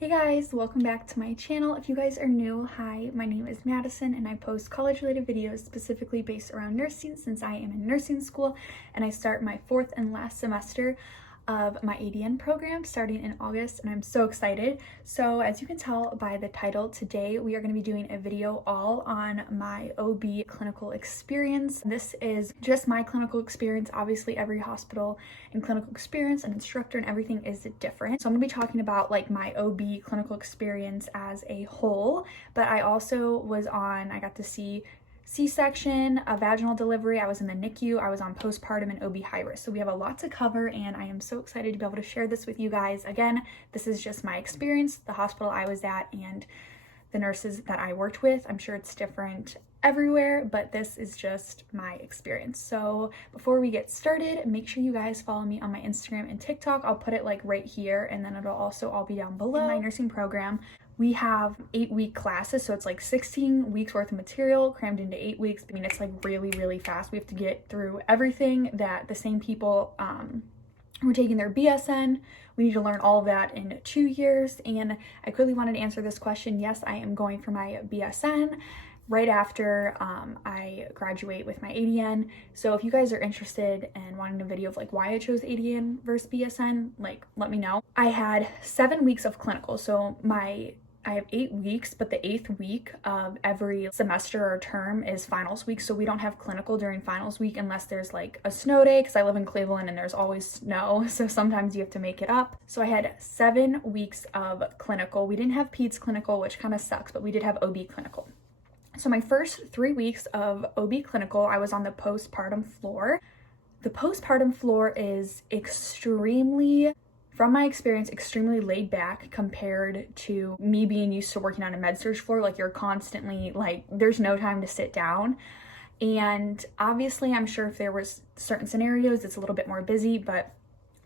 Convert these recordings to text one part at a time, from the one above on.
Hey guys, welcome back to my channel. If you guys are new, hi, my name is Madison and I post college-related videos specifically based around nursing since I am in nursing school and I start my fourth and last semester of my ADN program starting in August, and I'm so excited. So as you can tell by the title, today we are going to be doing a video all on my OB clinical experience. This is just my clinical experience. Obviously every hospital and clinical experience and instructor and everything is different. So I'm going to be talking about like my OB clinical experience as a whole, but I also I got to see C-section, a vaginal delivery, I was in the NICU, I was on postpartum and OB high risk. So we have a lot to cover and I am so excited to be able to share this with you guys. Again, this is just my experience, the hospital I was at and the nurses that I worked with. I'm sure it's different everywhere, but this is just my experience. So before we get started, make sure you guys follow me on my Instagram and TikTok. I'll put it like right here and then it'll also all be down below. In my nursing program, we have 8-week classes, so it's like 16 weeks worth of material crammed into 8 weeks. I mean, it's like really fast. We have to get through everything that the same people were taking their BSN. We need to learn all of that in 2 years. And I quickly wanted to answer this question. Yes, I am going for my BSN right after I graduate with my ADN. So if you guys are interested in wanting a video of like why I chose ADN versus BSN, like let me know. I had 7 weeks of clinical. So I have 8 weeks, but the 8th week of every semester or term is finals week. So we don't have clinical during finals week unless there's like a snow day, because I live in Cleveland and there's always snow. So sometimes you have to make it up. So I had 7 weeks of clinical. We didn't have peds clinical, which kind of sucks, but we did have OB clinical. So my first 3 weeks of OB clinical, I was on the postpartum floor. The postpartum floor is from my experience, extremely laid back compared to me being used to working on a med-surg floor. Like you're constantly like, there's no time to sit down. And obviously I'm sure if there was certain scenarios, it's a little bit more busy, but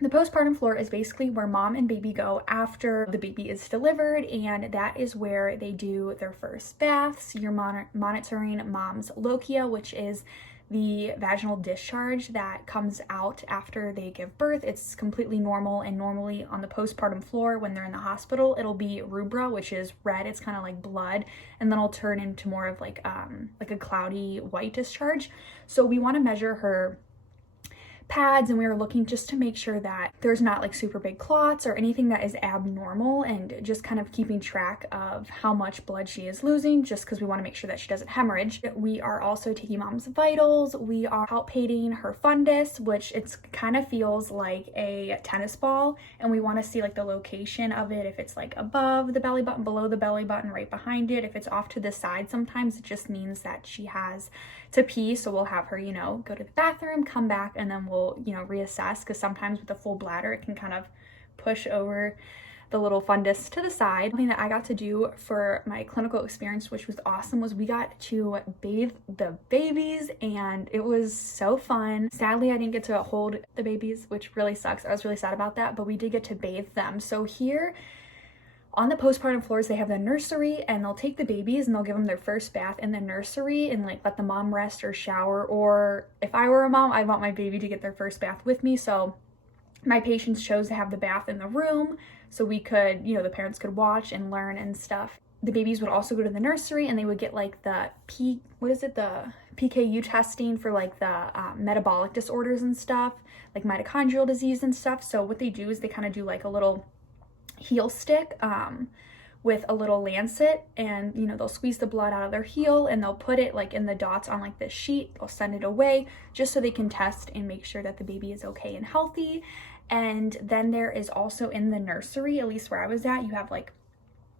the postpartum floor is basically where mom and baby go after the baby is delivered, and that is where they do their first baths. You're monitoring mom's lochia, which is the vaginal discharge that comes out after they give birth. It's completely normal, and normally on the postpartum floor when they're in the hospital, it'll be rubra, which is red. It's kind of like blood, and then it'll turn into more of like a cloudy white discharge. So we want to measure her pads, and we were looking just to make sure that there's not like super big clots or anything that is abnormal, and just kind of keeping track of how much blood she is losing, just because we want to make sure that she doesn't hemorrhage. We are also taking mom's vitals. We are palpating her fundus, which it's kind of feels like a tennis ball, and we want to see like the location of it, if it's like above the belly button, below the belly button, right behind it. If it's off to the side, sometimes it just means that she has to pee, so we'll have her, go to the bathroom, come back, and then we'll reassess, because sometimes with a full bladder it can kind of push over the little fundus to the side. Something that I got to do for my clinical experience, which was awesome, was we got to bathe the babies, and it was so fun. Sadly, I didn't get to hold the babies, which really sucks. I was really sad about that, but we did get to bathe them. So here on the postpartum floors, they have the nursery, and they'll take the babies and they'll give them their first bath in the nursery and like let the mom rest or shower. Or if I were a mom, I'd want my baby to get their first bath with me. So my patients chose to have the bath in the room so we could, the parents could watch and learn and stuff. The babies would also go to the nursery and they would get like the PKU testing for like the metabolic disorders and stuff, like mitochondrial disease and stuff. So what they do is they kind of do like a little heel stick with a little lancet, and they'll squeeze the blood out of their heel and they'll put it like in the dots on like this sheet. They'll send it away just so they can test and make sure that the baby is okay and healthy. And then there is also in the nursery, at least where I was at, you have like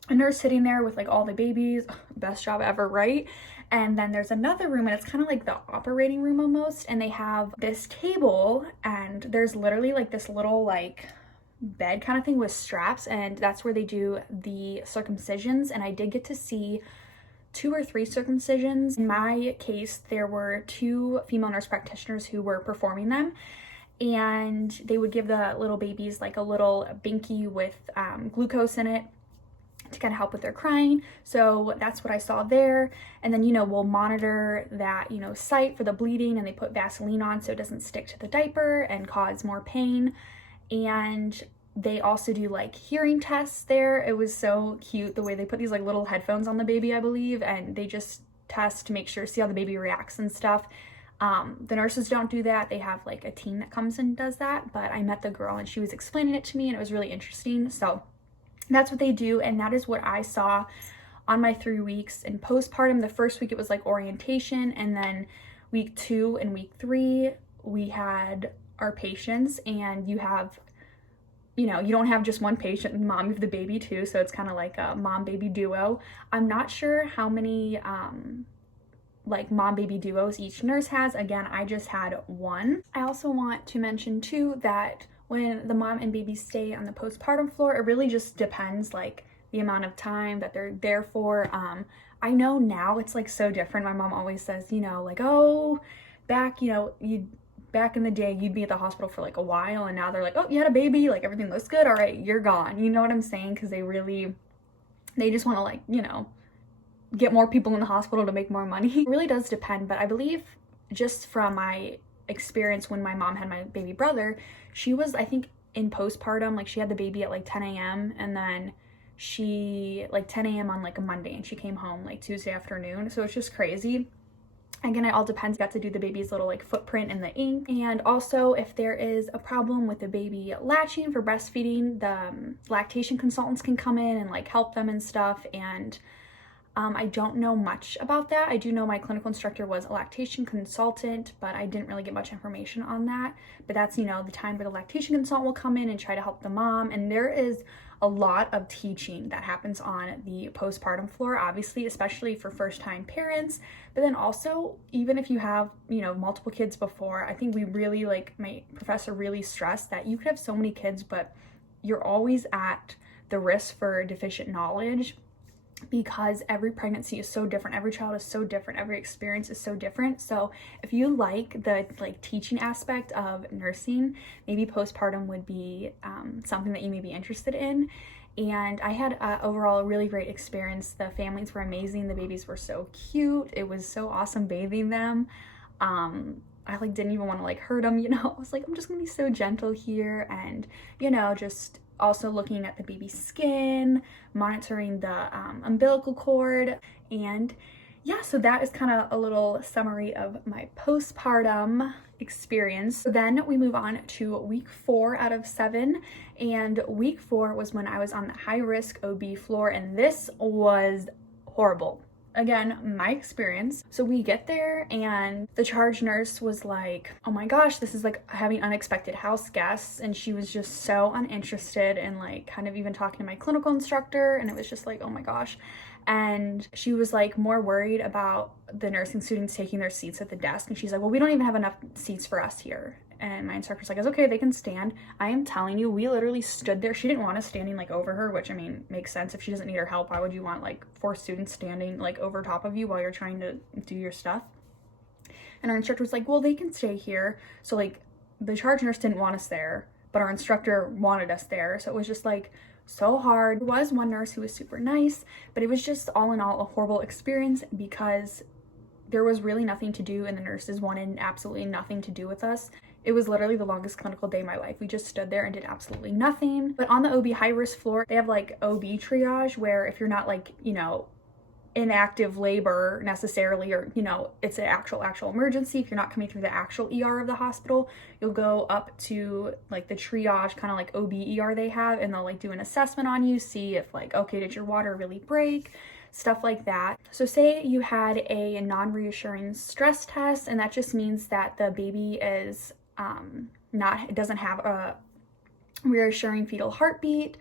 a nurse sitting there with like all the babies. Best job ever, right? And then there's another room, and it's kind of like the operating room almost, and they have this table, and there's literally like this little like bed kind of thing with straps, and that's where they do the circumcisions. And I did get to see 2 or 3 circumcisions. In my case, there were 2 female nurse practitioners who were performing them, and they would give the little babies like a little binky with glucose in it to kind of help with their crying. So that's what I saw there. And then we'll monitor that site for the bleeding, and they put Vaseline on so it doesn't stick to the diaper and cause more pain. And they also do like hearing tests there. It was so cute the way they put these like little headphones on the baby, I believe, and they just test to make sure, see how the baby reacts and stuff. The nurses don't do that. They have like a team that comes and does that, but I met the girl and she was explaining it to me and it was really interesting. So that's what they do, and that is what I saw on my 3 weeks in postpartum. The first week it was like orientation, and then week 2 and week 3 we had our patients, and you have, you know, you don't have just one patient and mom, you have the baby too, so it's kind of like a mom-baby duo. I'm not sure how many like mom-baby duos each nurse has. Again, I just had one. I also want to mention too that when the mom and baby stay on the postpartum floor, it really just depends like the amount of time that they're there for. I know now it's like so different. My mom always says, you know, like, oh, back, you know, back in the day, you'd be at the hospital for like a while, and now they're like, oh, you had a baby, like everything looks good, all right, you're gone. You know what I'm saying? Because they just want to, like, you know, get more people in the hospital to make more money. It really does depend, but I believe just from my experience when my mom had my baby brother, she was, I think, in postpartum, like she had the baby at like 10 a.m. and then she, like 10 a.m. on like a Monday, and she came home like Tuesday afternoon. So it's just crazy. Again, it all depends. Got to do the baby's little like footprint in the ink. And also if there is a problem with the baby latching for breastfeeding, the lactation consultants can come in and like help them and stuff. And I don't know much about that. I do know my clinical instructor was a lactation consultant, but I didn't really get much information on that. But that's, you know, the time where the lactation consultant will come in and try to help the mom. And there is a lot of teaching that happens on the postpartum floor, obviously, especially for first-time parents. But then also, even if you have, you know, multiple kids before, I think we really, like, my professor really stressed that you could have so many kids, but you're always at the risk for deficient knowledge, because every pregnancy is so different, every child is so different, every experience is so different. So if you like the like teaching aspect of nursing, maybe postpartum would be something that you may be interested in. And I had overall a really great experience. The families were amazing, the babies were so cute, it was so awesome bathing them. I like didn't even want to like hurt them, you know. I was like, I'm just gonna be so gentle here, and you know, just also looking at the baby's skin, monitoring the umbilical cord. And yeah, so that is kind of a little summary of my postpartum experience. So then we move on to week 4 out of 7, and week 4 was when I was on the high risk OB floor, and this was horrible. Again, my experience. So we get there and the charge nurse was like, oh my gosh, this is like having unexpected house guests. And she was just so uninterested in like kind of even talking to my clinical instructor. And it was just like, oh my gosh. And she was like more worried about the nursing students taking their seats at the desk. And she's like, well, we don't even have enough seats for us here. And my instructor's like, it's okay, they can stand. I am telling you, we literally stood there. She didn't want us standing like over her, which I mean, makes sense. If she doesn't need her help, why would you want like 4 students standing like over top of you while you're trying to do your stuff? And our instructor was like, well, they can stay here. So like the charge nurse didn't want us there, but our instructor wanted us there. So it was just like so hard. There was one nurse who was super nice, but it was just all in all a horrible experience because there was really nothing to do and the nurses wanted absolutely nothing to do with us. It was literally the longest clinical day of my life. We just stood there and did absolutely nothing. But on the OB high risk floor, they have like OB triage, where if you're not like, you know, in active labor necessarily, or, you know, it's an actual emergency, if you're not coming through the actual ER of the hospital, you'll go up to like the triage, kind of like OB ER they have, and they'll like do an assessment on you, see if like, okay, did your water really break? Stuff like that. So say you had a non-reassuring stress test, and that just means that the baby is doesn't have a reassuring fetal heartbeat,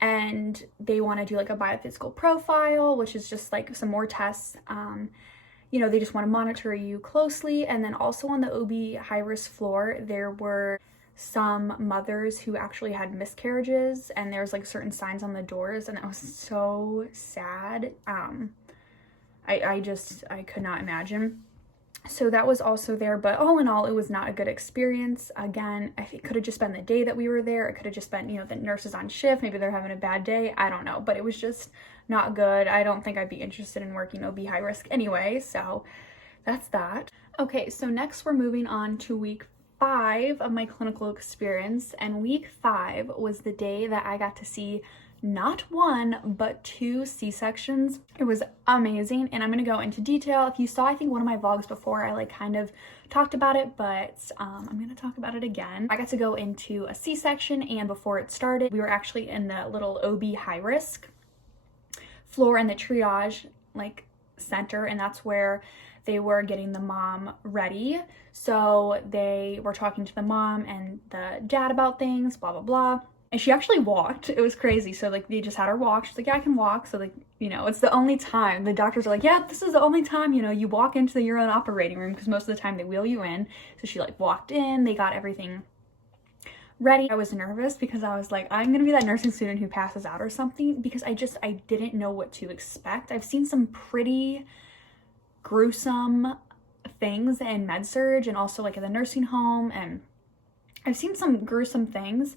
and they want to do like a biophysical profile, which is just like some more tests. You know, they just want to monitor you closely. And then also on the OB high risk floor, there were some mothers who actually had miscarriages, and there's like certain signs on the doors, and that was so sad. I could not imagine. So that was also there, but all in all, it was not a good experience. Again, it could have just been the day that we were there. It could have just been, you know, the nurses on shift. Maybe they're having a bad day. I don't know, but it was just not good. I don't think I'd be interested in working OB high risk anyway, so that's that. Okay, so next we're moving on to week 5 of my clinical experience, and week 5 was the day that I got to see not 1 but 2 C-sections. It was amazing, and I'm gonna go into detail. If you saw, I think, one of my vlogs before, I like kind of talked about it, but I'm gonna talk about it again. I got to go into a C-section, and before it started, we were actually in the little OB high risk floor in the triage like center, and that's where they were getting the mom ready. So they were talking to the mom and the dad about things, blah blah blah. And she actually walked. It was crazy. So like they just had her walk. She's like, yeah, I can walk. So like, you know, it's the only time. The doctors are like, yeah, this is the only time, you know, you walk into your own operating room, because most of the time they wheel you in. So she like walked in, they got everything ready. I was nervous because I was like, I'm gonna be that nursing student who passes out or something, because I didn't know what to expect. I've seen some pretty gruesome things in med-surg and also like at the nursing home, and I've seen some gruesome things,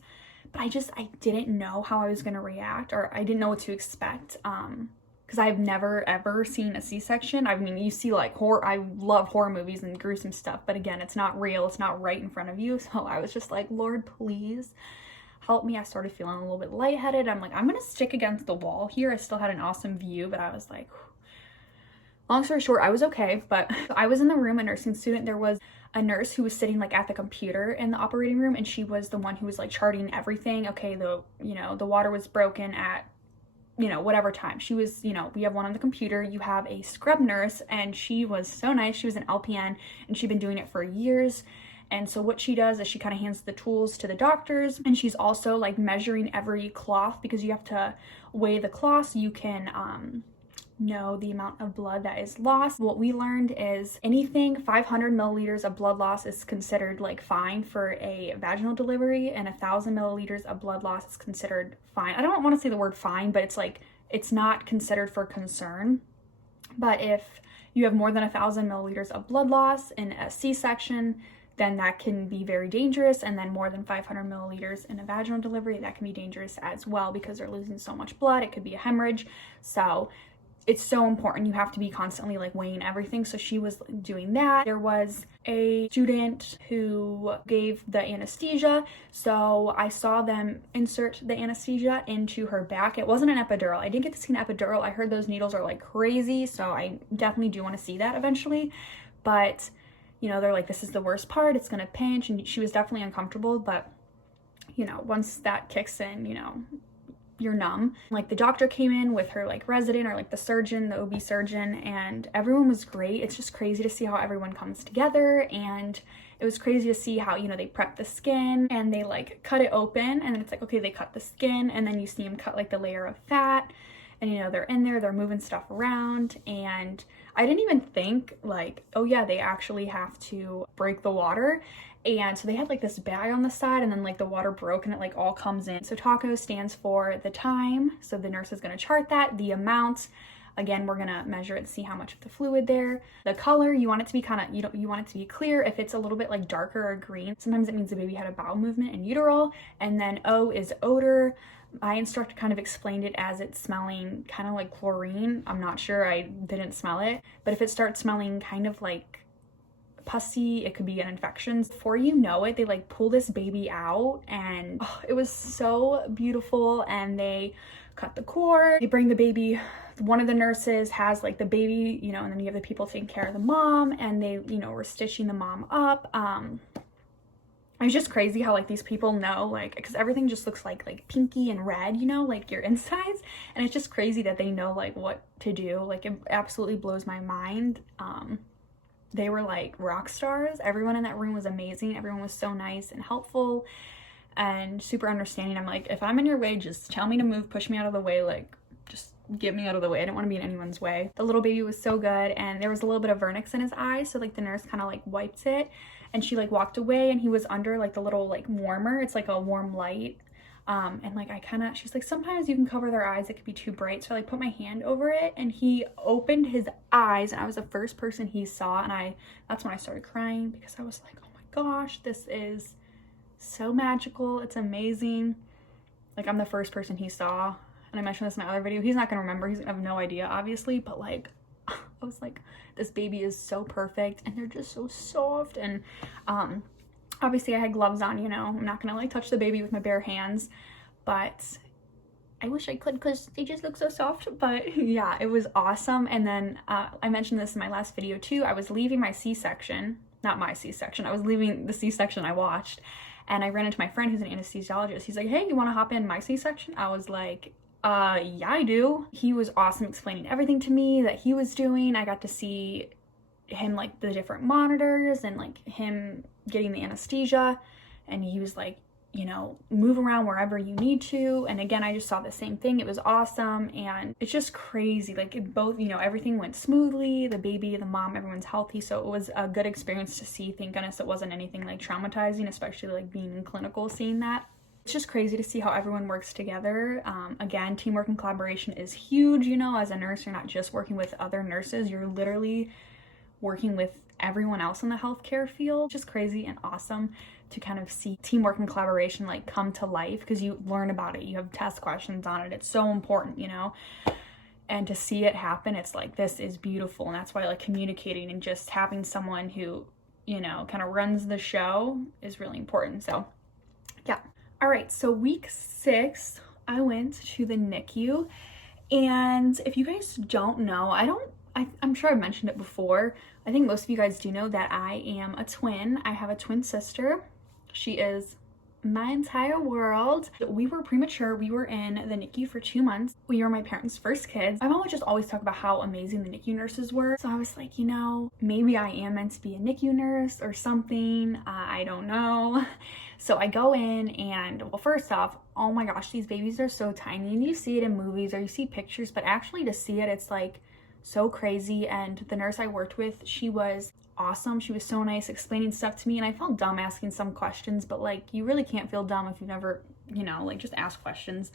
but I didn't know how I was going to react, or I didn't know what to expect, because I've never ever seen a C-section. I mean, you see like horror, I love horror movies and gruesome stuff, but again, it's not real, it's not right in front of you. So I was just like, Lord, please help me. I started feeling a little bit lightheaded. I'm like, I'm gonna stick against the wall here. I still had an awesome view, but I was like, long story short, I was okay. But I was in the room, a nursing student. There was a nurse who was sitting like at the computer in the operating room, and she was the one who was like charting everything. Okay, the water was broken at, whatever time. She was, we have one on the computer. You have a scrub nurse, and she was so nice. She was an LPN, and she'd been doing it for years. And so what she does is she kind of hands the tools to the doctors, and she's also like measuring every cloth, because you have to weigh the cloth so you can know the amount of blood that is lost. What we learned is anything 500 milliliters of blood loss is considered like fine for a vaginal delivery, and 1,000 milliliters of blood loss is considered fine. I don't want to say the word fine, but it's like, it's not considered for concern. But if you have more than 1,000 milliliters of blood loss in a C-section, then that can be very dangerous. And then more than 500 milliliters in a vaginal delivery, that can be dangerous as well, because they're losing so much blood. It could be a hemorrhage. So it's so important. You have to be constantly like weighing everything. So she was doing that. There was a student who gave the anesthesia. So I saw them insert the anesthesia into her back. It wasn't an epidural. I didn't get to see an epidural. I heard those needles are like crazy. So I definitely do want to see that eventually. But, they're like, this is the worst part. It's going to pinch. And she was definitely uncomfortable. But, once that kicks in, you're numb. Like the doctor came in with her like resident, or like the surgeon, the OB surgeon, and everyone was great. It's just crazy to see how everyone comes together, and it was crazy to see how, they prep the skin and they like cut it open, and then it's like, okay, they cut the skin, and then you see them cut like the layer of fat, and they're in there, they're moving stuff around. And I didn't even think like, oh yeah, they actually have to break the water. And so they had like this bag on the side, and then like the water broke and it like all comes in. So TACO stands for the time. So the nurse is going to chart that, the amount. Again, we're going to measure it to see how much of the fluid there. The color, you want it to be kind of, you want it to be clear. If it's a little bit like darker or green, sometimes it means the baby had a bowel movement in utero. And then O is odor. My instructor kind of explained it as it's smelling kind of like chlorine. I'm not sure, I didn't smell it. But if it starts smelling kind of like pussy, it could be an infection. Before you know it, they like pull this baby out, and it was so beautiful. And they cut the cord, they bring the baby, one of the nurses has like the baby, and then you have the people taking care of the mom, and they, were stitching the mom up. It's just crazy how like these people know, like, because everything just looks like pinky and red, like your insides, and it's just crazy that they know like what to do. Like it absolutely blows my mind. They were like rock stars. Everyone in that room was amazing. Everyone was so nice and helpful and super understanding. I'm like, if I'm in your way, just tell me to move, push me out of the way, like just get me out of the way. I didn't want to be in anyone's way. The little baby was so good, and there was a little bit of vernix in his eye, so like the nurse kind of like wiped it, and she like walked away, and he was under like the little like warmer. It's like a warm light. And like she's like, sometimes you can cover their eyes, it could be too bright. So I like put my hand over it, and he opened his eyes, and I was the first person he saw. And that's when I started crying, because I was like, oh my gosh, this is so magical. It's amazing. Like I'm the first person he saw. And I mentioned this in my other video. He's not gonna remember, he's gonna have no idea obviously, but like, I was like, this baby is so perfect, and they're just so soft. And Obviously I had gloves on, you know, I'm not gonna like touch the baby with my bare hands, but I wish I could because they just look so soft. But yeah, it was awesome. And then I mentioned this in my last video too, I was leaving my C-section, not my C-section, I was leaving the C-section I watched, and I ran into my friend who's an anesthesiologist. He's like, hey, you want to hop in my C-section? I was like, yeah, I do. He was awesome explaining everything to me that he was doing. I got to see him like the different monitors and like him getting the anesthesia, and he was like, you know, move around wherever you need to. And again, I just saw the same thing. It was awesome. And it's just crazy. Like it both, you know, everything went smoothly. The baby, the mom, everyone's healthy. So it was a good experience to see. Thank goodness it wasn't anything like traumatizing, especially like being in clinical, seeing that. It's just crazy to see how everyone works together. Again, teamwork and collaboration is huge. You know, as a nurse, you're not just working with other nurses, you're literally working with everyone else in the healthcare field. Just crazy and awesome to kind of see teamwork and collaboration like come to life, because you learn about it, you have test questions on it, it's so important, you know, and to see it happen, it's like, this is beautiful. And that's why like communicating and just having someone who, you know, kind of runs the show is really important. So yeah. All right, so week 6 I went to the NICU, and if you guys don't know, I'm sure I've mentioned it before, I think most of you guys do know that I am a twin. I have a twin sister. She is my entire world. We were premature. We were in the NICU for 2 months. We were my parents' first kids. My mom would just always talk about how amazing the NICU nurses were. So I was like, you know, maybe I am meant to be a NICU nurse or something. I don't know. So I go in and, well, first off, oh my gosh, these babies are so tiny, and you see it in movies or you see pictures, but actually to see it, it's like so crazy. And the nurse I worked with, she was awesome. She was so nice explaining stuff to me, and I felt dumb asking some questions, but like you really can't feel dumb if you've never, you know, like just ask questions.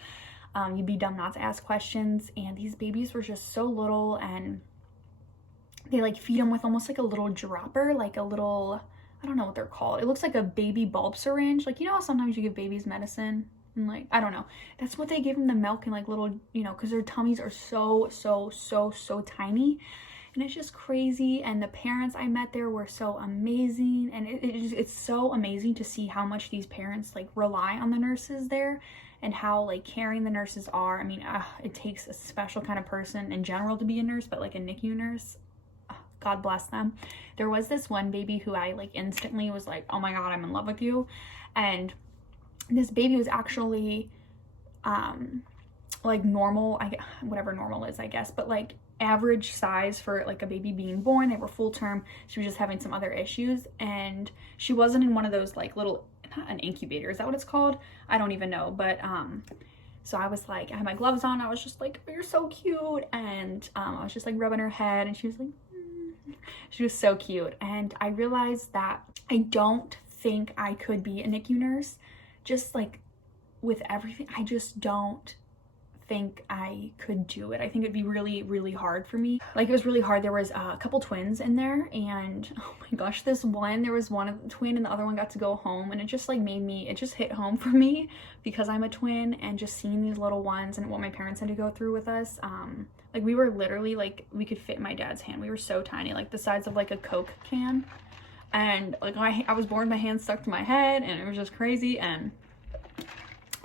You'd be dumb not to ask questions. And these babies were just so little, and they like feed them with almost like a little dropper, like a little, I don't know what they're called. It looks like a baby bulb syringe. Like, you know how sometimes you give babies medicine and like, I don't know. That's what they give them, the milk, and like little, you know, because their tummies are so tiny. And it's just crazy. And the parents I met there were so amazing. And it's so amazing to see how much these parents like rely on the nurses there, and how like caring the nurses are. I mean, it takes a special kind of person in general to be a nurse, but like a NICU nurse, God bless them. There was this one baby who I like instantly was like, oh my God, I'm in love with you. And this baby was actually like normal, whatever normal is, I guess, but like average size for like a baby being born. They were full term. She was just having some other issues, and she wasn't in one of those like little, not an incubator, is that what it's called? I don't even know. But so I was like, I had my gloves on, I was just like, oh, you're so cute. And I was just like rubbing her head, and she was like, she was so cute. And I realized that I don't think I could be a NICU nurse, just like with everything. I just don't think I could do it. I think it'd be really hard for me. Like, it was really hard. There was a couple twins in there, and oh my gosh, there was one twin and the other one got to go home, and it just like it just hit home for me because I'm a twin, and just seeing these little ones and what my parents had to go through with us. Like, we were literally like, we could fit in my dad's hand. We were so tiny, like the size of like a Coke can. And like I was born, my hand stuck to my head, and it was just crazy. And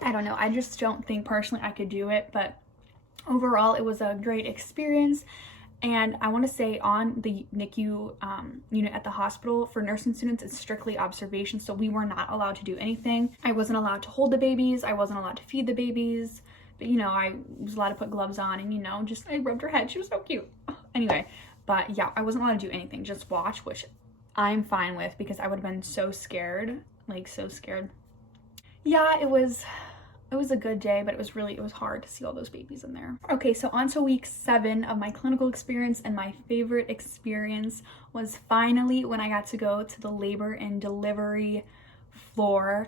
I don't know, I just don't think personally I could do it, but overall it was a great experience. And I want to say, on the NICU unit at the hospital for nursing students, it's strictly observation, so we were not allowed to do anything. I wasn't allowed to hold the babies, I wasn't allowed to feed the babies, but you know, I was allowed to put gloves on, and you know, just I rubbed her head, she was so cute. Anyway, but yeah, I wasn't allowed to do anything, just watch, which I'm fine with because I would have been so scared, like so scared. Yeah, it was a good day, but it was hard to see all those babies in there. Okay, so on to week 7 of my clinical experience, and my favorite experience was finally when I got to go to the labor and delivery floor.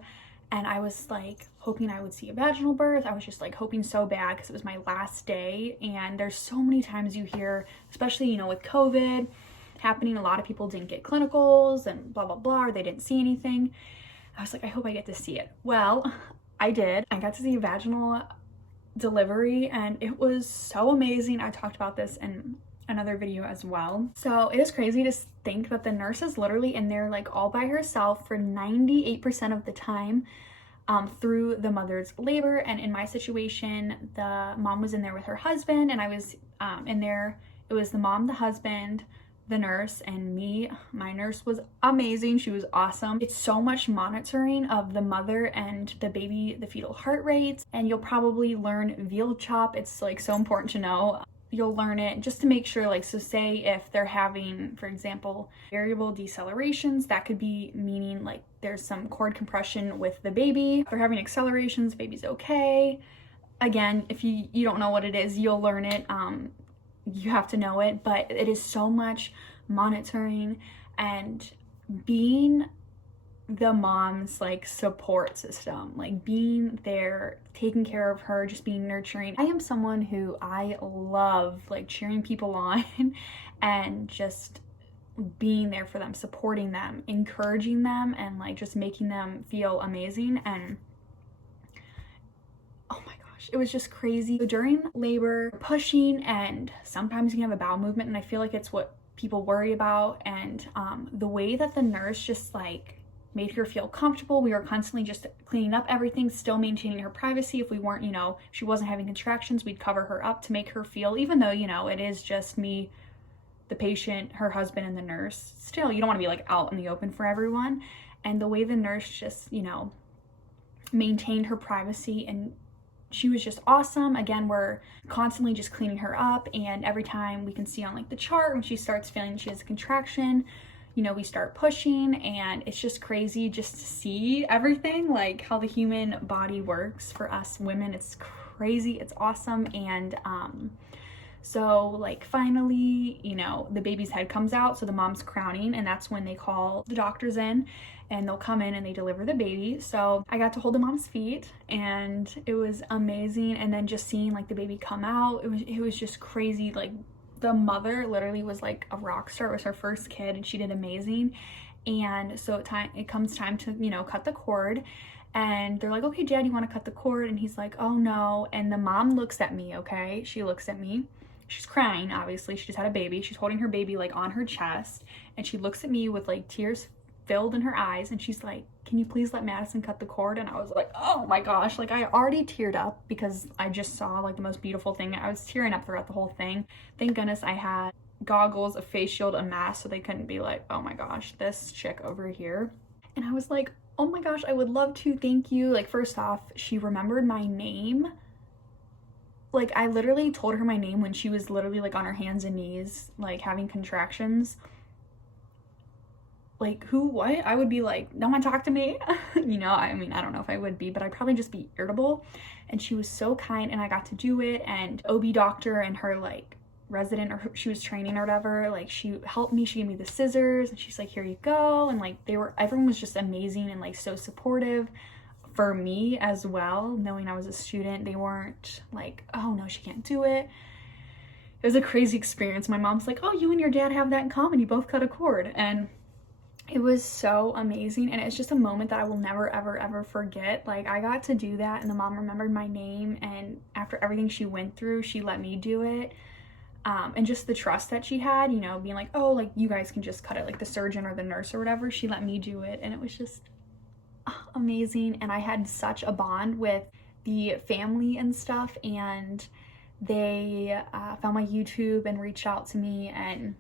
And I was like hoping I would see a vaginal birth. I was just like hoping so bad because it was my last day. And there's so many times you hear, especially, you know, with COVID happening, a lot of people didn't get clinicals and blah, blah, blah, or they didn't see anything. I was like, I hope I get to see it. Well, I did. I got to see a vaginal delivery, and it was so amazing. I talked about this in another video as well. So it is crazy to think that the nurse is literally in there like all by herself for 98% of the time through the mother's labor. And in my situation, the mom was in there with her husband, and I was in there. It was the mom, the husband, the nurse, and me. My nurse was amazing. She was awesome. It's so much monitoring of the mother and the baby, the fetal heart rates, and you'll probably learn veal chop. It's like so important to know. You'll learn it just to make sure, like, so say if they're having, for example, variable decelerations, that could be meaning like there's some cord compression with the baby. If they're having accelerations, baby's okay. Again, if you don't know what it is, you'll learn it. You have to know it, but it is so much monitoring and being the mom's like support system, like being there, taking care of her, just being nurturing. I am someone who I love like cheering people on and just being there for them, supporting them, encouraging them, and like just making them feel amazing. And oh my gosh, it was just crazy. So during labor, pushing, and sometimes you can have a bowel movement, and I feel like it's what people worry about. And the way that the nurse just like made her feel comfortable. We were constantly just cleaning up everything, still maintaining her privacy. If we weren't, if she wasn't having contractions, we'd cover her up to make her feel, even though, it is just me, the patient, her husband, and the nurse, still, you don't want to be like out in the open for everyone. And the way the nurse just, maintained her privacy, and she was just awesome. Again, we're constantly just cleaning her up, and every time we can see on like the chart when she starts feeling she has a contraction, we start pushing, and it's just crazy just to see everything, like how the human body works for us women. It's crazy. It's awesome. And so like finally, the baby's head comes out, so the mom's crowning, and that's when they call the doctors in, and they'll come in and they deliver the baby. So I got to hold the mom's feet, and it was amazing. And then just seeing like the baby come out, it was just crazy. Like the mother literally was like a rock star. It was her first kid, and she did amazing. And so it comes time to, cut the cord, and they're like, okay, Dad, you want to cut the cord? And he's like, oh no. And the mom looks at me, okay? She looks at me. She's crying, obviously. She just had a baby. She's holding her baby like on her chest, and she looks at me with like tears filled in her eyes, and she's like, can you please let Madison cut the cord? And I was like, oh my gosh, like I already teared up because I just saw like the most beautiful thing. I was tearing up throughout the whole thing. Thank goodness I had goggles, a face shield, a mask, so they couldn't be like, oh my gosh, this chick over here. And I was like, oh my gosh, I would love to, thank you. Like, first off, she remembered my name. Like, I literally told her my name when she was literally like on her hands and knees, like having contractions. Like, who, what? I would be like, no one talk to me. I mean, I don't know if I would be, but I'd probably just be irritable. And she was so kind, and I got to do it. And OB doctor and her like resident, or she was training or whatever, like she helped me. She gave me the scissors, and she's like, here you go. And like everyone was just amazing and like so supportive for me as well, knowing I was a student. They weren't like, oh no, she can't do it. It was a crazy experience. My mom's like, oh, you and your dad have that in common, you both cut a cord. And it was so amazing, and it's just a moment that I will never ever ever forget. Like, I got to do that, and the mom remembered my name, and after everything she went through, she let me do it. And just the trust that she had, being like, oh, like you guys can just cut it, like the surgeon or the nurse or whatever, she let me do it. And it was just amazing. And I had such a bond with the family and stuff, and they found my YouTube and reached out to me, and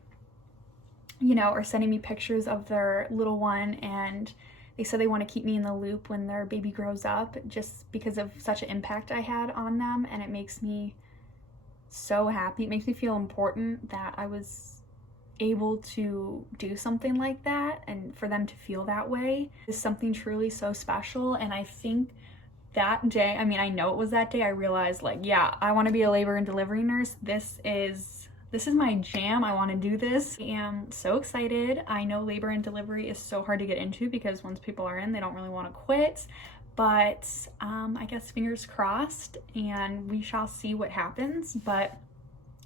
are sending me pictures of their little one, and they said they want to keep me in the loop when their baby grows up, just because of such an impact I had on them. And it makes me so happy. It makes me feel important that I was able to do something like that, and for them to feel that way is something truly so special. And I think that day, I know it was that day, I realized like, yeah, I want to be a labor and delivery nurse. This is my jam. I want to do this. I am so excited. I know labor and delivery is so hard to get into because once people are in, they don't really want to quit. But I guess fingers crossed, and we shall see what happens. But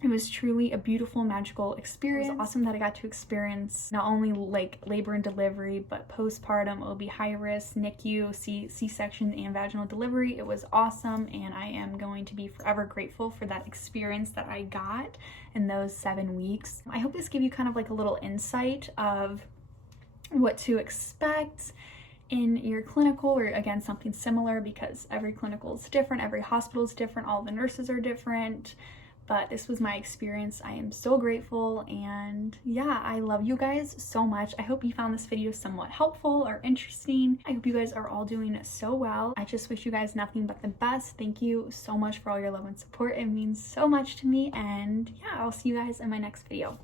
It was truly a beautiful, magical experience. It was awesome that I got to experience not only like labor and delivery, but postpartum, OB high risk, NICU, C-section, and vaginal delivery. It was awesome, and I am going to be forever grateful for that experience that I got in those 7 weeks. I hope this gave you kind of like a little insight of what to expect in your clinical, or again, something similar, because every clinical is different, every hospital is different, all the nurses are different. But this was my experience. I am so grateful, and yeah, I love you guys so much. I hope you found this video somewhat helpful or interesting. I hope you guys are all doing so well. I just wish you guys nothing but the best. Thank you so much for all your love and support. It means so much to me, and yeah, I'll see you guys in my next video.